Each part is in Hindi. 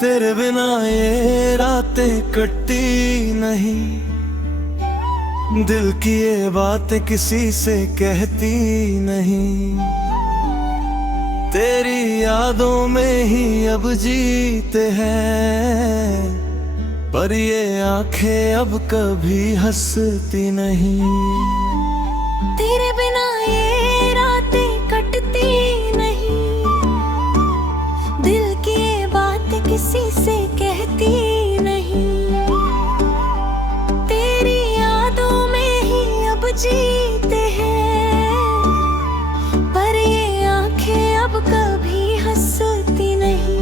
तेरे बिना ये रातें कटती नहीं, दिल की ये बातें किसी से कहती नहीं। तेरी यादों में ही अब जीते हैं, पर ये आंखें अब कभी हंसती नहीं। तेरे बिना ये रातें कटती नहीं, दिल की ये बात किसी से कहती नहीं। तेरी यादों में ही अब जीते हैं, पर ये आंखें अब कभी हंसती नहीं।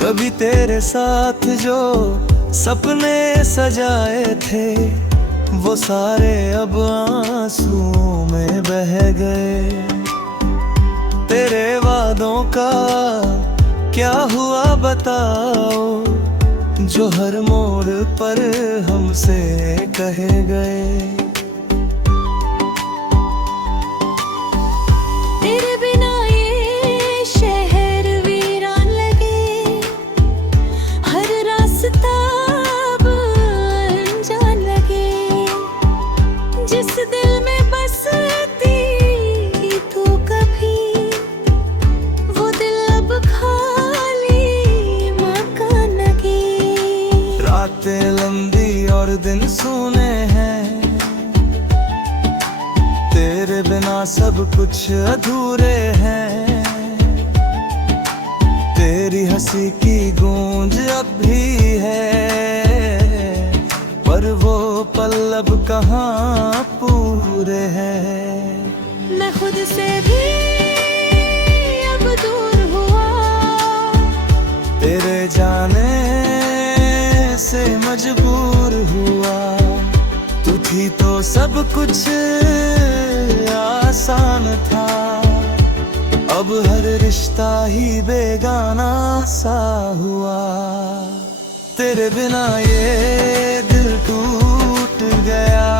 कभी तेरे साथ जो सपने सजाए थे, वो सारे अब आंसुओं में बह गए। तेरे वादों का क्या हुआ बताओ, जो हर मोड़ पर हमसे कहे गए। तेरे बिना ये शहर वीरान लगे, हर रास्ता अब अनजान लगे। जिस दिल में बसती तू कभी, वो दिल अब खाली मकान लगे। रातें लंबी और दिन सूने हैं, तेरे बिना सब कुछ अधूरे हैं। तेरी हंसी की गूंज अब भी है, पर वो पल अब कहाँ पूरे हैं। मैं खुद से भी अब दूर हुआ, तेरे जाने से मजबूर हुआ। तू थी तो सब कुछ आसान था, अब हर रिश्ता ही बेगाना सा हुआ। तेरे बिना ये दिल टूट गया,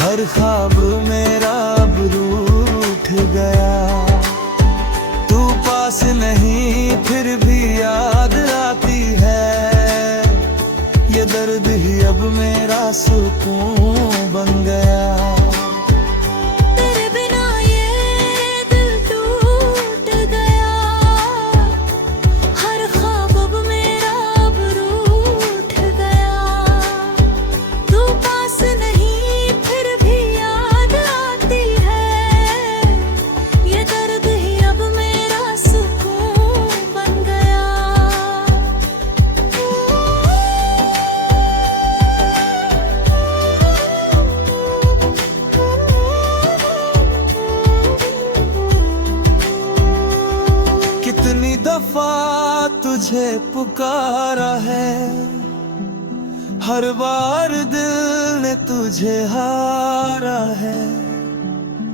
हर ख्वाब मेरा अब रूठ गया। तू पास नहीं फिर भी याद आती है, ये दर्द ही अब मेरा सुकून बन गया। तेरे बिना ये दिल टूट गया, हर ख्वाब अब मेरा अब रूठ गया। तू पास नहीं फिर भी याद आती है, ये दर्द ही अब मेरा सुकून बन गया। कितनी दफा तुझे पुकारा है, हर बार दिल ने तुझे हारा है।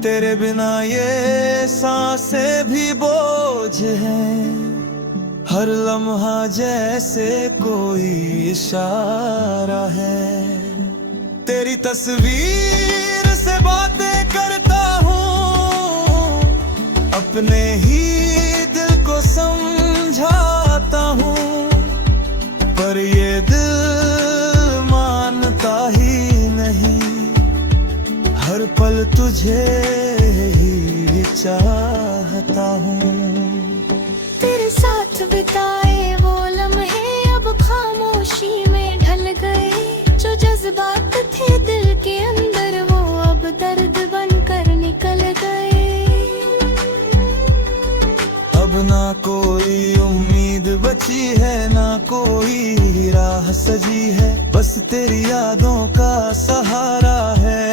तेरे बिना ये सांसें भी बोझ हैं, हर लम्हा जैसे कोई इशारा है। तेरी तस्वीर से बातें करता हूँ, अपने ही दिल को समझाता हूँ, पर ये दिल मानता ही नहीं। हर पल तुझे ही चाहता हूँ। तेरे साथ बिताए वो लम्हे अब खामोशी में ढल गए। जो जज्बात थे दिल के अंदर, वो अब दर्द बनकर निकल गए। अब ना कोई उम्मीद बची है, ना कोई राह सजी है, बस तेरी यादों का सहारा है,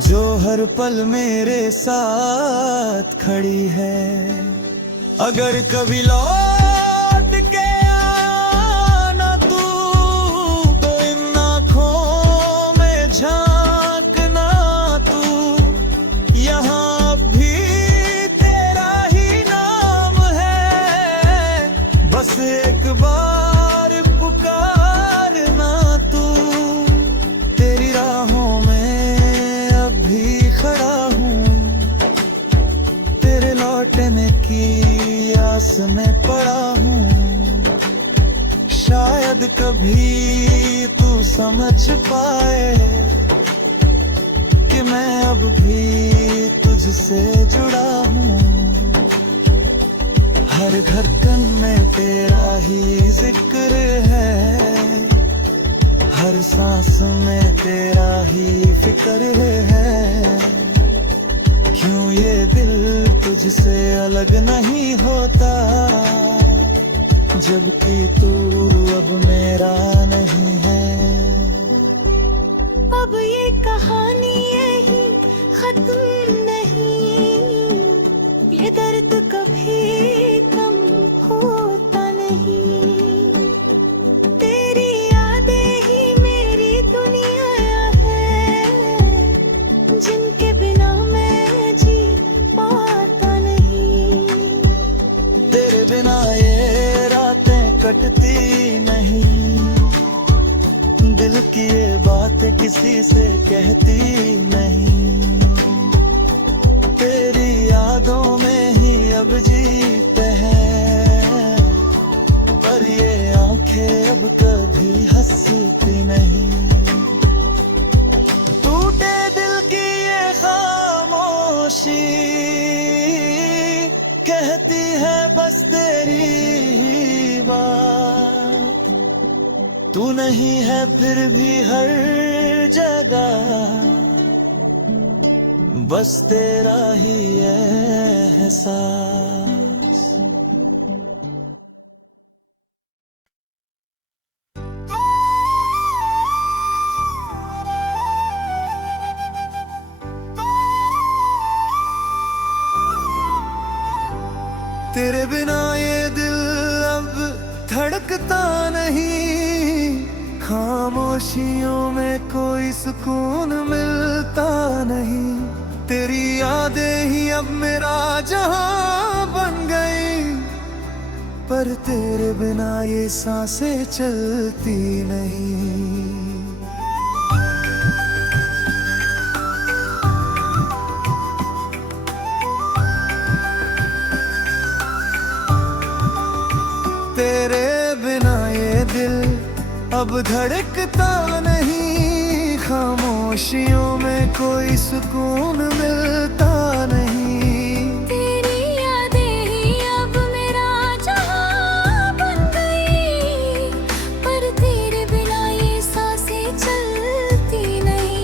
जो हर पल मेरे साथ खड़ी है। अगर कभी लौट के आना तू, तो इन आँखों में झांकना तू। यहाँ भी तेरा ही नाम है, बस एक शायद कभी तू समझ पाए कि मैं अब भी तुझसे जुड़ा हूँ। हर धड़कन में तेरा ही जिक्र है, हर सांस में तेरा ही फिक्र है। क्यों ये दिल तुझसे अलग नहीं होता, जबकि तू अब मेरा नहीं है। अब ये कहानी यही खत्म नहीं, ये दर्द कभी कम होता नहीं। तेरी यादें ही मेरी दुनिया है, जिनके बिना मैं जी पाता नहीं। तेरे बिना ये रातें कटती नहीं, दिल की ये बातें किसी से कहती नहीं। तेरी यादों में ही अब जीते हैं, पर ये आंखें अब कभी हंसती नहीं। टूटे दिल की ये खामोशी कहती है बस तेरी ही बात। तू नहीं है फिर भी हर जगह, बस तेरा ही एहसास। तेरे बिना ये दिल अब धड़कता नहीं, खामोशियों में कोई सुकून मिलता नहीं। तेरी यादें ही अब मेरा जहां बन गई, पर तेरे बिना ये सांसें चलती नहीं। तेरे बिना ये दिल अब धड़कता नहीं, खामोशियों में कोई सुकून मिलता नहीं। तेरी यादें ही अब मेरा जहां बन गई, पर तेरे बिना ये सांसें चलती नहीं।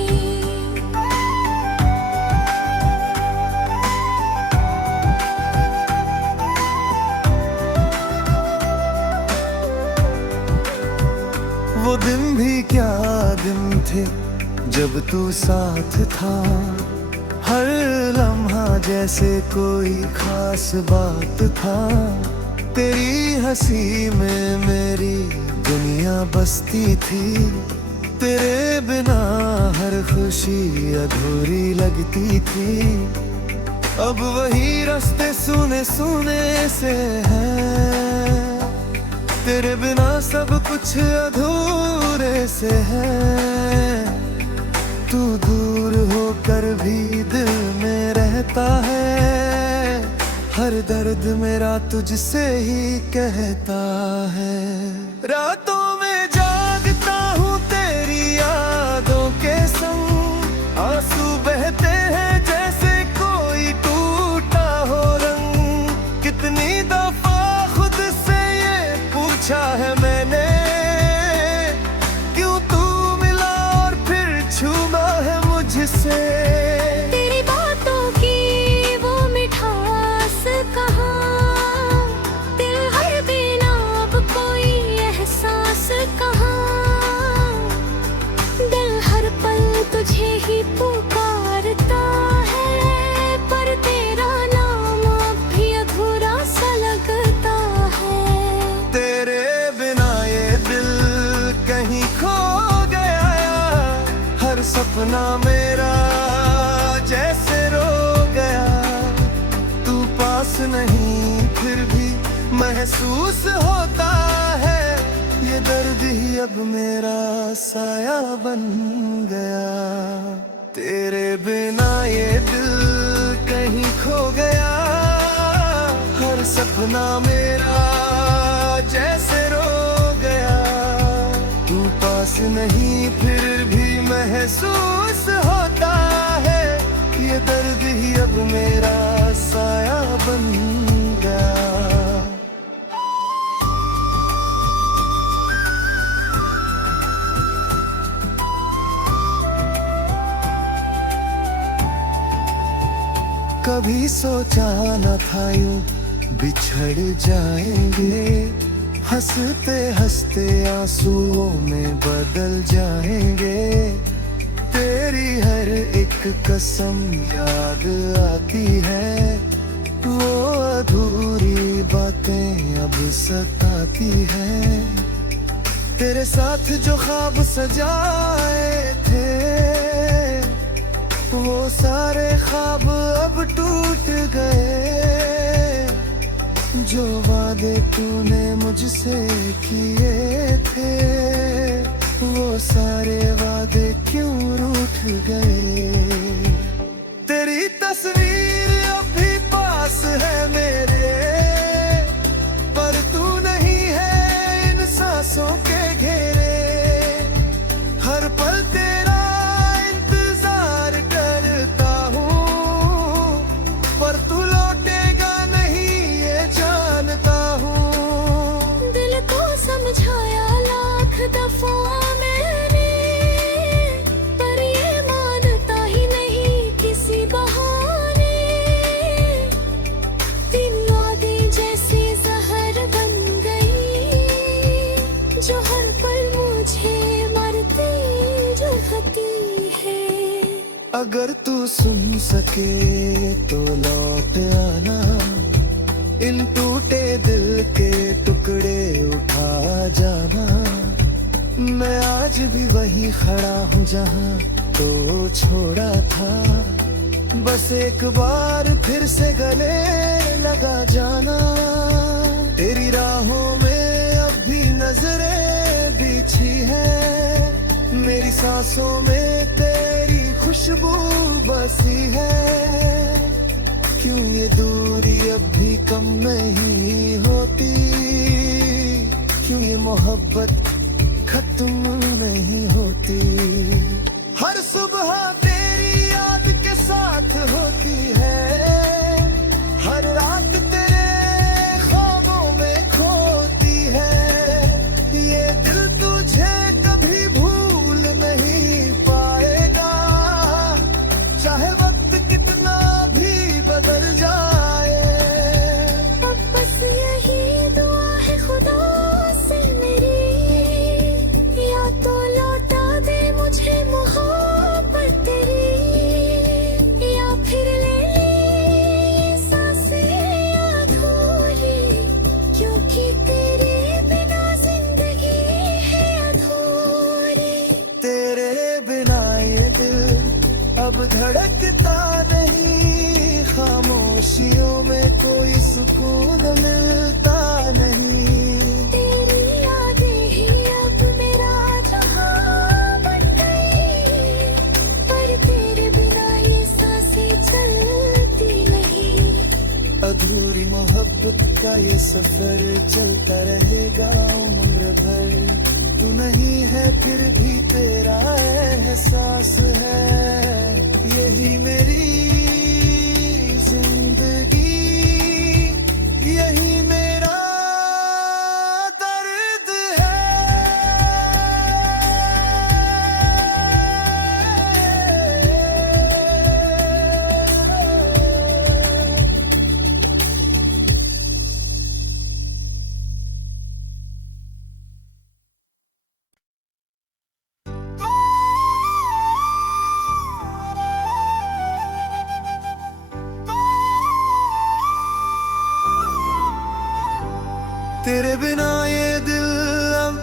वो दिन भी क्या दिन थे जब तू साथ था, हर लम्हा जैसे कोई खास बात था। तेरी हंसी में मेरी दुनिया बसती थी, तेरे बिना हर खुशी अधूरी लगती थी। अब वही रास्ते सुने सुने से हैं, तेरे बिना सब कुछ अधूरे से है। तू दूर होकर भी दिल में रहता है, हर दर्द मेरा तुझसे ही कहता है। रातों में जागता हूँ तेरी यादों के संग, आंसू बहते हैं जैसे कोई टूटा हो रंग। कितनी दफा खुद से ये पूछा है मैंने, क्यों तू मिला और फिर छूमा है मुझसे। तेरी बातों की वो मिठास कहाँ, दिल हर बिना अब कोई एहसास कहाँ। दिल हर पल तुझे ही पुकारता है, पर तेरा नाम अब भी अधूरा सा लगता है। तेरे बिना ये दिल कहीं खो गया, हर सपना मेरा जैसे रो गया। तू पास नहीं फिर भी महसूस होता है, ये दर्द ही अब मेरा साया बन गया। तेरे बिना ये दिल कहीं खो गया, हर सपना मेरा जैसे रो गया। पास नहीं फिर भी महसूस होता है, ये दर्द ही अब मेरा साया बन गया। कभी सोचा न था यूं बिछड़ जाएंगे, हंसते हंसते आंसुओं में बदल जाएंगे। तेरी हर एक कसम याद आती है, वो अधूरी बातें अब सताती है। तेरे साथ जो ख्वाब सजाए थे, वो सारे ख्वाब अब टूट गए। जो वादे तूने मुझसे किए थे, वो सारे वादे क्यों रूठ गए। तेरी तस्वीर अभी पास है मेरे, पर तू नहीं है इन सांसों के घेरे। हर पल तेरा इंतजार करता हूँ, पर तू लौटेगा नहीं ये जानता हूँ। दिल को समझाया लाख दफा मैंने, पर ये मानता ही नहीं किसी बहाने। तेरी यादें जैसे जहर बन गई, जो हर पल मुझे मरते जलती है। अगर तू सुन सके तो लौट आना, इन टूटे दिल के टुकड़े उठा जाना। मैं आज भी वहीं खड़ा हूँ जहाँ तो छोड़ा था, बस एक बार फिर से गले लगा जाना। तेरी राहों में अब भी नजरें बिछी है, मेरी सांसों में तेरी खुशबू बसी है। क्यों ये दूरी अब भी कम नहीं होती, क्यों ये मोहब्बत खत्म नहीं होती। हर सुबह तेरी याद के साथ होती है, हर रात तेरे ख्वाबों में खोती है। ये दिल तुझे कभी भूल नहीं पाएगा, चाहे वक्त कितना भी बदल जाए। अब बस यही दुआ है खुदा से मेरी, या तो लौटा दे मुझे मोहब्बत तेरी, या फिर ले ये सांसें अधूरी, क्योंकि तेरे बिना जिंदगी है अधूरी। तेरे बिना ये दिल अब धड़कता नहीं, खामोशियों में कोई सुकून मिलता नहीं। तेरी यादें ही अब मेरा जहां बन गई, पर तेरे बिना ये सांसें चलती नहीं। अधूरी मोहब्बत का ये सफर चलता रहेगा उम्र भर। तू नहीं है फिर भी तेरा एहसास है, यही मेरी जिंदगी, यही मेरा दर्द है। तेरे बिना ये दिल अब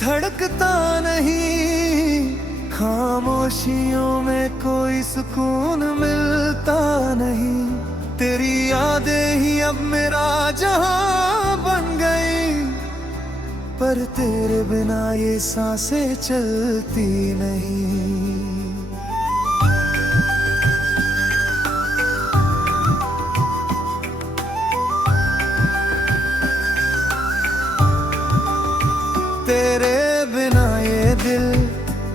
धड़कता नहीं, खामोशियों में कोई सुकून मिलता नहीं। तेरी यादें ही अब मेरा जहां बन गई, पर तेरे बिना ये सांसें चलती नहीं। तेरे बिना ये दिल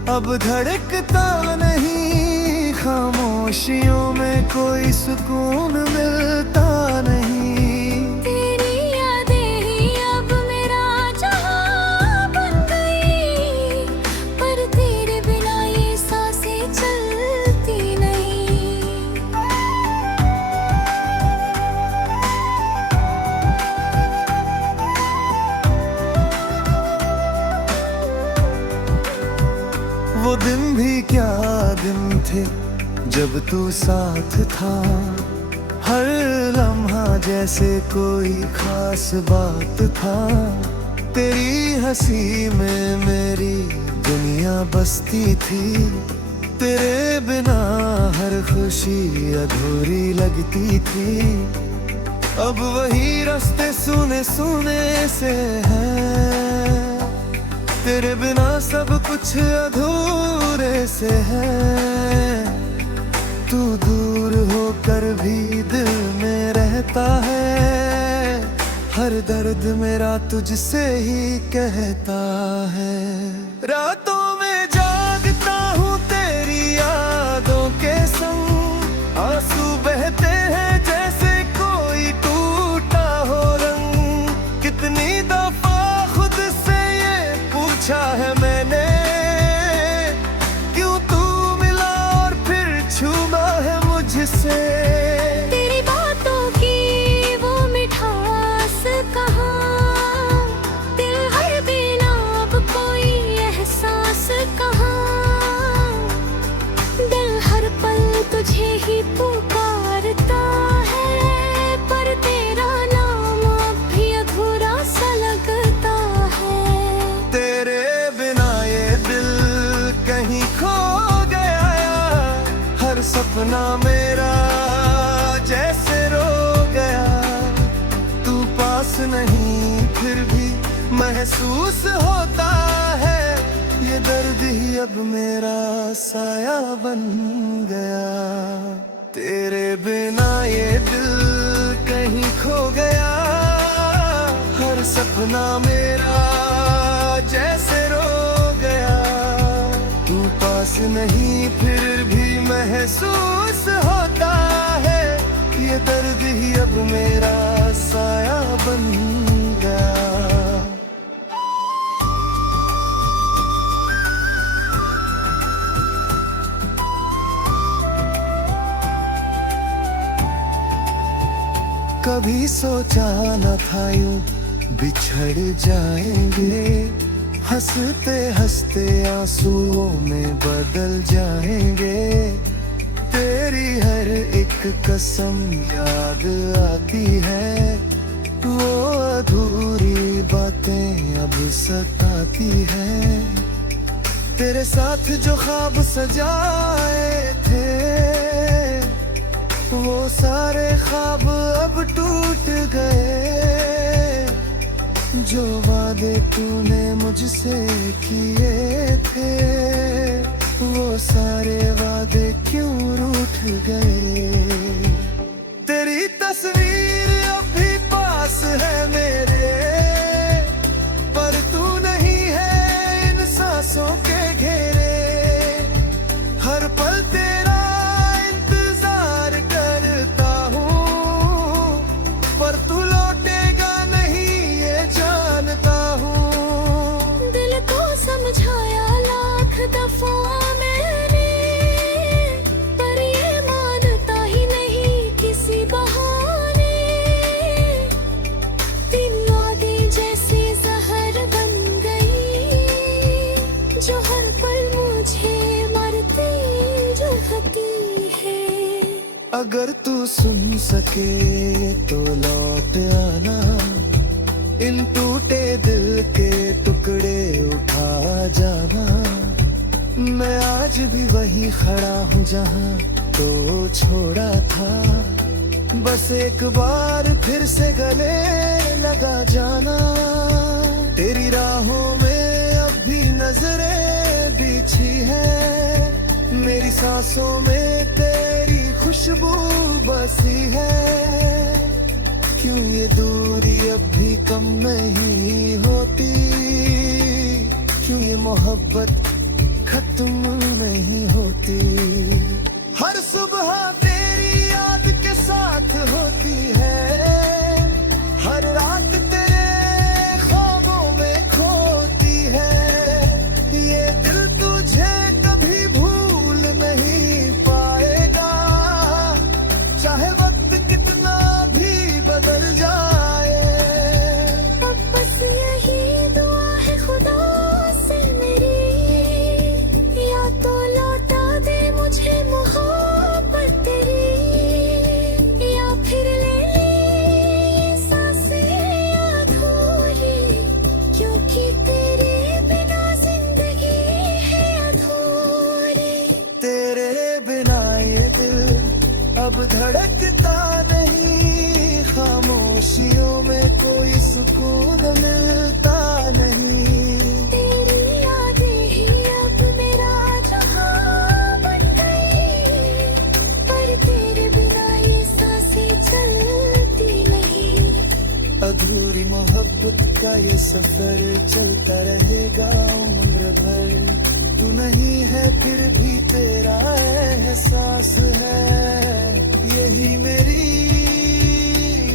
अब धड़कता नहीं, खामोशियों में कोई सुकून मिलता नहीं। तेरी यादें ही अब मेरा जहां बन गई, पर तेरे बिना ये सांसें चलती नहीं। वो दिन भी क्या दिन थे जब तू साथ था, हर लम्हा जैसे कोई खास बात था। तेरी हंसी में मेरी दुनिया बसती थी, तेरे बिना हर खुशी अधूरी लगती थी। अब वही रास्ते सुने सुने से हैं, तेरे बिना सब कुछ अधूरे से है। तू दूर होकर भी दिल में रहता है, हर दर्द मेरा तुझसे ही कहता है। रातों में जागता हूँ तेरी यादों के संग, आंसू बहते हैं जैसे कोई टूटा हो रंग। कितनी दफा खुद से ये पूछा है मैंने, क्यों तू मिला और फिर छूमा है मुझसे। तेरी बातों की वो मिठास कहाँ, दिल हर बिना अब कोई एहसास कहाँ। दिल हर पल तुझे ही पुकारता है, पर तेरा नाम अब भी अधूरा सा लगता है। तेरे बिना ये दिल कहीं खो गया, हर सपना मेरा जैसे रो गया। तू पास नहीं फिर भी महसूस होता है, ये दर्द ही अब मेरा साया बन गया। तेरे बिना ये दिल कहीं खो गया, हर सपना मेरा जैसे रो गया। तू पास नहीं फिर भी महसूस होता है, ये दर्द ही अब मेरा साया बन गया। कभी सोचा न था यूं बिछड़ जाएंगे, हंसते हंसते आंसुओं में बदल जाएंगे। तेरी हर एक कसम याद आती है, वो अधूरी बातें अब सताती हैं। तेरे साथ जो ख्वाब सजाए थे, वो सारे ख्वाब अब टूट गए। जो वादे तूने मुझसे किए थे, वो सारे वादे क्यों रूठ गए। तेरी तस्वीर अब भी पास है मेरे, पर तू नहीं है इन सांसों के घेरे। हर पल तेरा इंतजार करता हूँ, पर तू लौटेगा नहीं ये जानता हूँ। दिल को समझाया लाख दफा मैंने, पर ये मानता ही नहीं किसी बहाने। तेरी यादें जैसे जहर बन गई, जो हर पल मुझे मरते जुगती है। अगर तू सुन सके तो लौट आना, इन टूटे दिल के टुकड़े उठा जाना। मैं आज भी वहीं खड़ा हूँ जहाँ तो छोड़ा था, बस एक बार फिर से गले लगा जाना। तेरी राहों में अब भी नजरें बिछी है, मेरी सांसों में तेरी खुशबू बसी है। क्यों ये दूरी अब भी कम नहीं होती, क्यों ये मोहब्बत खत्म नहीं होती। हर सुबह तेरी याद के साथ होती है, हर रात तेरे ख्वाबों में खोती है। ये दिल तुझे कभी भूल नहीं पाएगा, चाहे वक्त कितना भी बदल जाए। अब बस यही दुआ है खुदा से मेरी, या तो लौटा दे मुझे मोहब्बत तेरी, या फिर ले ले ये सांसें अधूरी, क्योंकि तेरे बिना जिंदगी है अधूरी। तेरे बिना ये दिल अब धड़कता नहीं, खामोशियों में कोई सुकून मिलता नहीं। तेरी यादें ही अब मेरा जहां बन गई, पर तेरे बिना ये सांसें चलती नहीं। अधूरी मोहब्बत का ये सफर चलता रहेगा उम्र भर। तू नहीं है फिर भी तेरा एहसास है, यही मेरी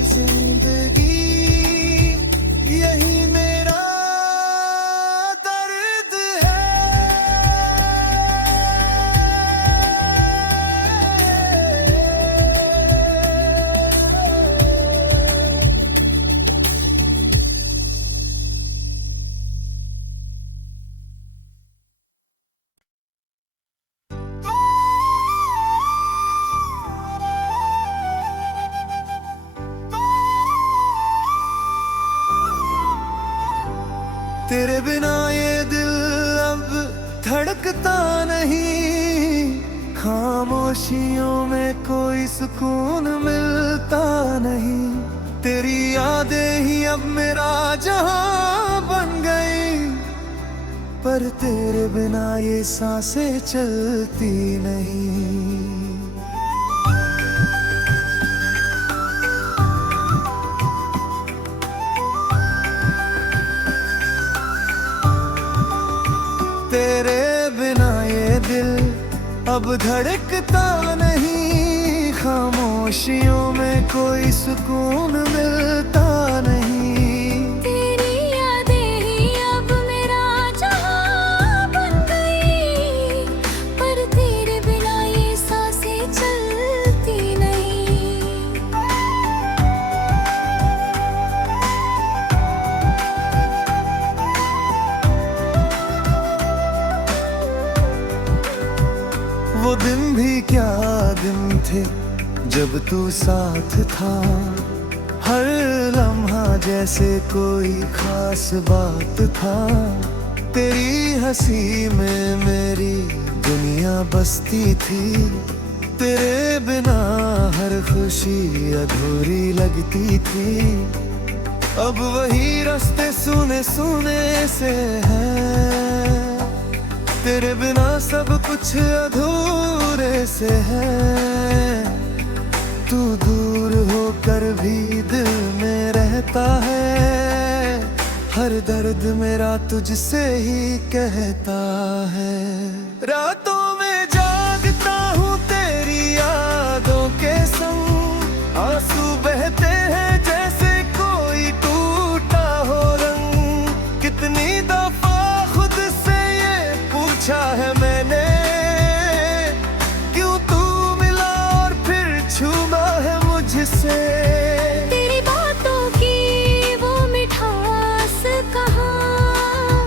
जिंदगी, यही मेरा दर्द है। तेरे बिना ये दिल अब धड़कता नहीं, खामोशियों में कोई सुकून मिलता नहीं। तेरी यादें ही अब मेरा जहां बन गई, पर तेरे बिना ये सांसें चलती नहीं। तेरे बिना ये दिल अब धड़कता नहीं, खामोशियों में कोई सुकून मिलता नहीं। तेरी यादें ही अब मेरा जहां बन गई, पर तेरे बिना ये सांसें चलती नहीं। वो दिन भी क्या दिन थे जब तू साथ था, हर लम्हा जैसे कोई खास बात था। तेरी हंसी में मेरी दुनिया बसती थी, तेरे बिना हर खुशी अधूरी लगती थी। अब वही रास्ते सुने सुने से हैं, तेरे बिना सब कुछ अधूरे से है। तू दूर होकर भी दिल में रहता है, हर दर्द मेरा तुझसे ही कहता है। रातों में जागता हूँ तेरी यादों के संग, आंसू बहते हैं जैसे कोई टूटा हो रंग। कितनी दफा खुद से ये पूछा है मैंने, क्यों तू मिला और फिर छूमा है मुझसे। तेरी बातों की वो मिठास कहाँ,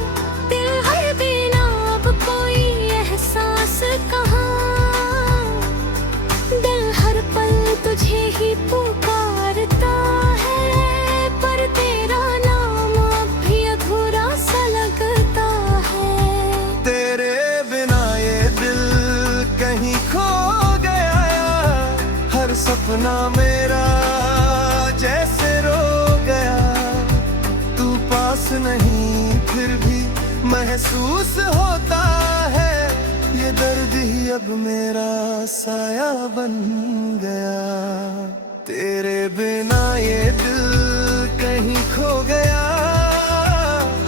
दिल हर बिना अब कोई एहसास कहाँ। दिल हर पल तुझे ही पुकारता है, पर तेरा नाम अब भी अधूरा सा लगता है। तेरे बिना ये दिल कहीं खो गया, हर सपना मेरा जैसे रो गया। तू पास नहीं फिर भी महसूस होता है, ये दर्द ही अब मेरा साया बन गया। तेरे बिना ये दिल कहीं खो गया,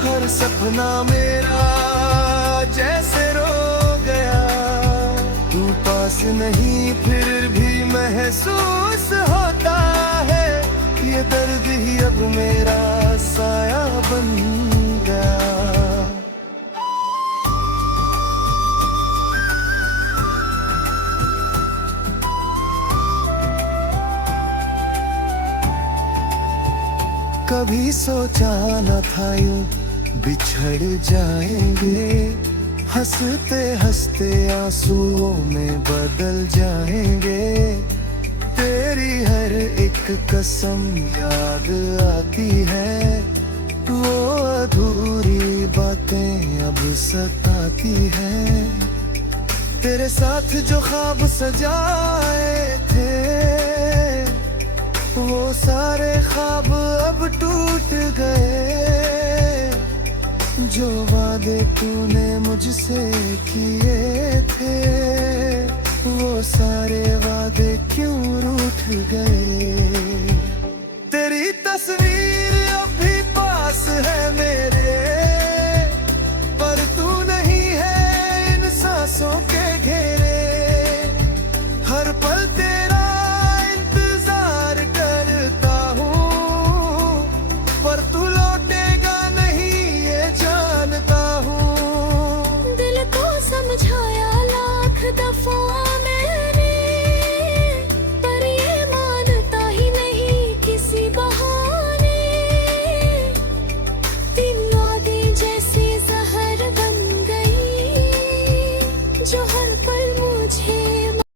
हर सपना मेरा जैसे रो कुछ नहीं फिर भी महसूस होता है, ये दर्द ही अब मेरा साया बन गया। कभी सोचा न था यूं बिछड़ जाएंगे, हंसते हंसते आंसुओं में बदल जाएंगे। तेरी हर एक कसम याद आती है, वो अधूरी बातें अब सताती है। तेरे साथ जो ख्वाब सजाए थे, वो सारे ख्वाब अब टूट गए। जो वादे तूने मुझसे किए थे, वो सारे वादे क्यों रूठ गए। तेरी तस्वीर अब भी पास है मेरे,